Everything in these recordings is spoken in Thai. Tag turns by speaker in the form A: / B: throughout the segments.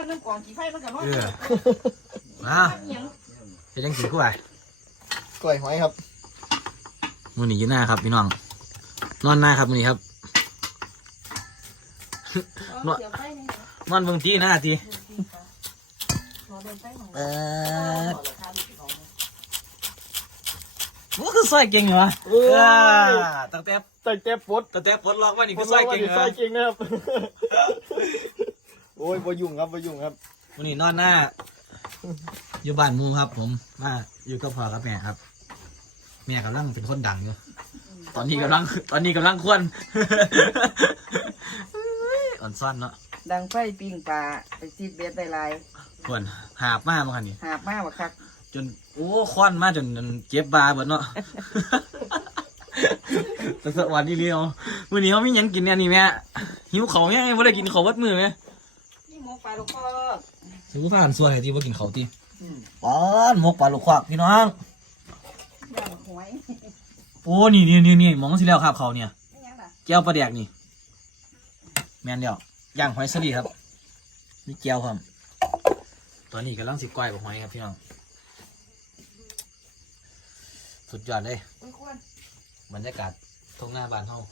A: น้ำกองขี้ไฟมันก็ร้อน
B: เป็นยังกินกู้ไป
C: กล้วยหอยครับ
B: มือหนีอยู่หน้าครับพี่น้องนอนหน้าครับมือนี้ครับนอนเบิ่งทีหน้าทีมันคือซอยเก่งอยู่วะตั้งแต่ปลดล็อกว่านี่คือซอยเก่ง
C: ซอยเก่งนะครับโอ้ยบ่ยุ่งครับ
B: วันนี้นอนหน้าอยู่บ้านมูครับผมมาอยู่กับพ่อกับแม่ครับแม่กำลังเป็นคนดังอยู่ตอนนี้กำลังควนอ่อนซ่อนเนาะ
A: ดังไฟปิ้งปลาไปซีดเบ็ดได้ลาย
B: ควนหาบมากมั้งคันนี้
A: หาบมากว่ะครับ
B: จนโอ้ควันมาจนเจ็บบาเบิดเนาะแต่สวัสดีเลี้ยวมื้อนี้เขามีหยังกินเนี่ยนี่แม่หิวเขาแม่ไม่ได้กินเขาวัดมือไหม
A: นี่หมกปลาลูกคอ
B: ซื้อผ่านส่วนไหนที่ว่ากินเขาตีป้อนหมกปลาลูกควักพี่น้องโอ้นี่มองสิแล้วครับเขาเนี่ยแก้วปลาแดกนี่แมนเดียวย่างหอยสลีครับนี่แก้วครับตอนนี้กำลังสิบก้อยกับหอยครับพี่น้องสุดยอดเลยบรรยากาศทุ่งหน้าบ้านเฮา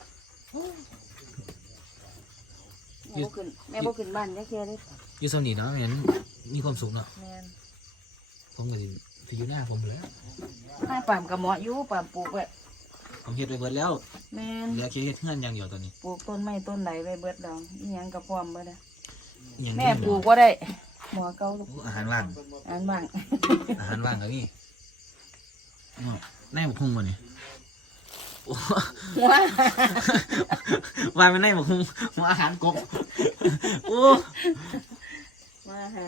A: แม่บ่ขึ้นบ้านแค่เลย
B: อยู่สนิทเนาะเห็นมีความสุขเนาะผมก็สิอยู่หน้าผมเลย
A: ให้ปามกระเหมาะอยู่ปามปลูกไว้
B: ผมเฮ็ดไปเบิดแล้ว
A: แม่น
B: เหลือแค่เฮ็ดเงินอย่างเดียวตอนนี้
A: ปลูกต้นไม้ต้นไหนไว้เบิดดองอีหยังก็พร้อมเบิดอ่ะแม่ปลูกบ่ได้หมอเก่า
B: อาหารว่าง
A: อาหารว่าง
B: ก็นี่ในหมกหุ้งบ่นี่ว่ามันในหมกหุ้งอาหารกบโอ้
A: อาหาร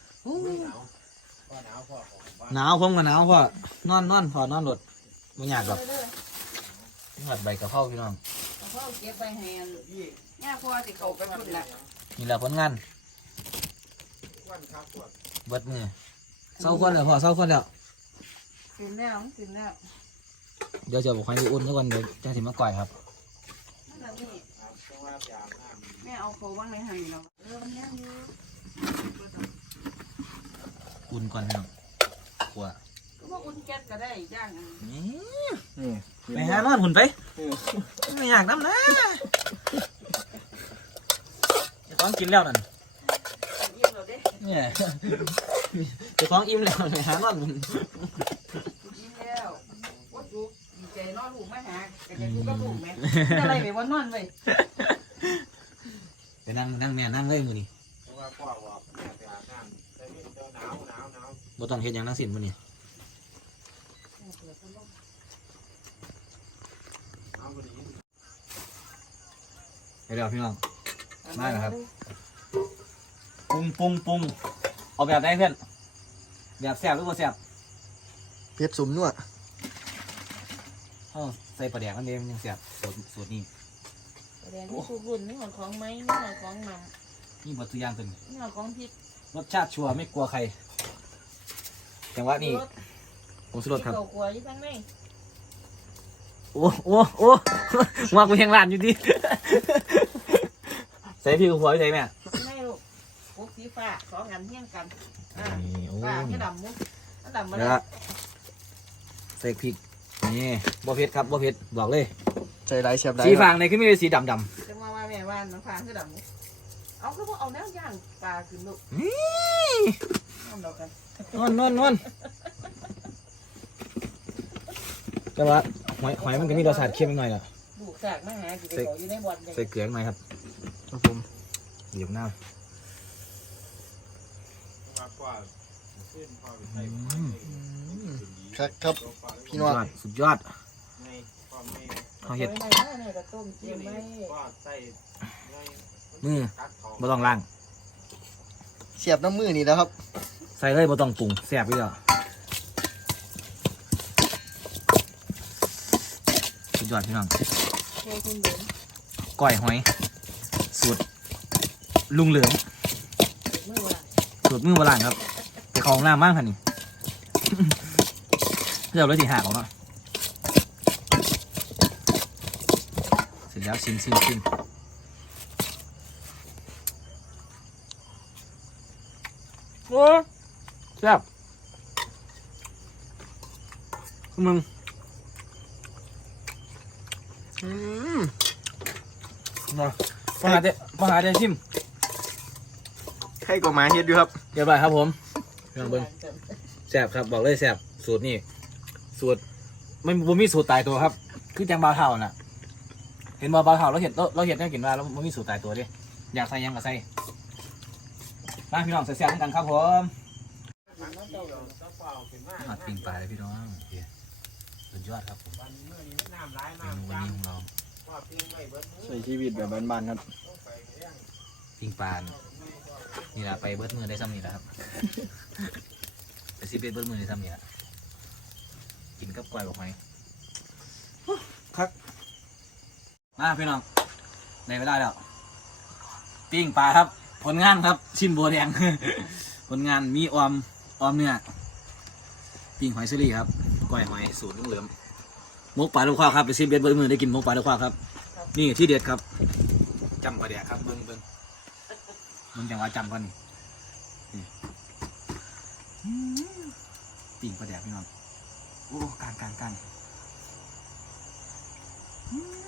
B: หนาวผมก็หนาวพ่อนอนพอนอนรถไม่อยากหรอกนี่หัดใบกระเพราพี่น้อง
A: กระเพราเก็บไปแหนย่าพ่อสิเข้าไปพุ่นละ
B: นี่แหละผลงานเบิดมือเศร้าคนแล้วพ่อเศร้าคนแล้ว
A: กินแล้ว
B: เดี๋ยวจะบอกให้อุ่นทุกวันเดี๋ยวจะถึงมาก่อยครับ
A: แม่เอาโคบ้างในหันเรา
B: อุ่นก่อนครับกลัว
A: ก็ว่าอุ่นแก๊สก็ได้ย่าง
B: นี่ไปหานอนหุ่นไปไม่อยากน้ำนะจะต้องกินแล้วนั่นเนี่ยจะต้องอิ่มแล้วไปหานอนหุ่น
A: อิ่มแล้วว่าจุกดีใจนอนลูกมาหาแต่ใจกูก็ลูกไหมอะไรไปวันนอนเลย
B: ไปนั่งแม่นั่งเลยมือนี่บ่ต้องเฮ็ดอย่างนั่งสินมือนี่เดี๋ยวพี่น้องมาแล้วครับปรุงเอาแบบไหนเพื่อนแบบแซ่บหรือบ่แซ่บ
C: เผ็ดสุ่มนัว
B: ใส่ปลาแดกมันเองยังแซ่บสูตรนี้
A: ปลาแดกที่สูตรรุ่นนี่ของไม้นี่ของหนัง
B: นี่บทตัวอย่างตัวนี้
A: นี่ของพริก
B: รสชาติชัวร์ไม่กลัวใครแต่ว่านี่ผมสุดครับ
A: กลัวยี่ทั้งไม่
B: โอ้ว่ากูยังหลานอยู่ดิใส่พี่กูหัวไปใส่แม่
A: ไม่ลูกปุ๊กสีฟ้าสองอันเที่ยงกันฟ้าแค่ดำมุกดำมาเลย
B: ใส่พริกนี่บ่เผ็ดครับบ่เผ็ดบอกเลย
C: ใส่ไรเชียบไร
B: สีฟางในขึ้นมีสีดำ
A: จะมาว่าแม่ว่าน้ำฟางแค่ดำมุกเอาคือพวกเอาแนวย่างปลาขึ้นลูกนอนกัน
B: นอนแต่ว่าหอยมันก็มีรสชาติเค็มหน่อยล่ะ
A: บุกแสกมาหาจิไปอยู่ในบ่อน
B: ใส่เกลือหน่อยครับ
C: ผม
B: เดี๋ยวหน้า
C: ครับพี่น้อง
B: สุดยอดเขาเห็ดมือบ่ต้องล้าง
C: เสียบน้ำมือนี่แล้วครับ
B: ใส่เลยบ่ต้องปรุงแซ่บไปแล้วสุดยอดพี่น้องก้อยหอยสูตรลุงเหลืองสูตรมือโบราณครับไปของน้ำมากค่ะนี่เรียบร้อยสีหาของเนาะเสร็จแล้วชิมโอ้แซ่บมึง มาหาเดชิม
C: ใครก็มาเฮ็ดอยู่ครับ
B: เรียบร้อยครับผมลองเบิ้งแซ่บครับบอกเลยแซ่บสูตรนี่สูตรไม่บ่มีสูตรตายตัวครับ คือจังบาวเท่าน่ะ เห็นบาวเท่าเราเห็นเนี่ยกินมาแล้วบ่มีสูตรตายตัวดิอยากใส่ยังก็ใส่มาพี่น้องแซ่บๆกันครับผมมาปิ้งปลาเลยพี่น้องสุดยอดครับผมเมนูวันนี้ของเรา
C: ใช้ชีวิตแบบบ้านๆครับ
B: ปิ้งปลานี่แหละไปเบิดมือได้ซ้ำนี่แหละครับ ไปซีเบิดมือได้ซ้ำนี่แหละกินกับกล้วยบอกไหมครับมาพี่น้องได้เวลาแล้วปิ้งปลาครับ ผลงานครับชิ้นโบแดง ผลงานมีออมเนื้อปิ้งหอยเชอรี่ครับกล้วยหอยสูตรเหลืองๆมกปลาลูกข้าวครับไปซีเบิดมือได้กินมกปลาลูกข้าวครับนี่ที่เด็ดครับจำปลาแดกครับเบิ้งมันจังว่าจำกันนี่ปิ่งปลาแดกพี่น้องโอ้กลาง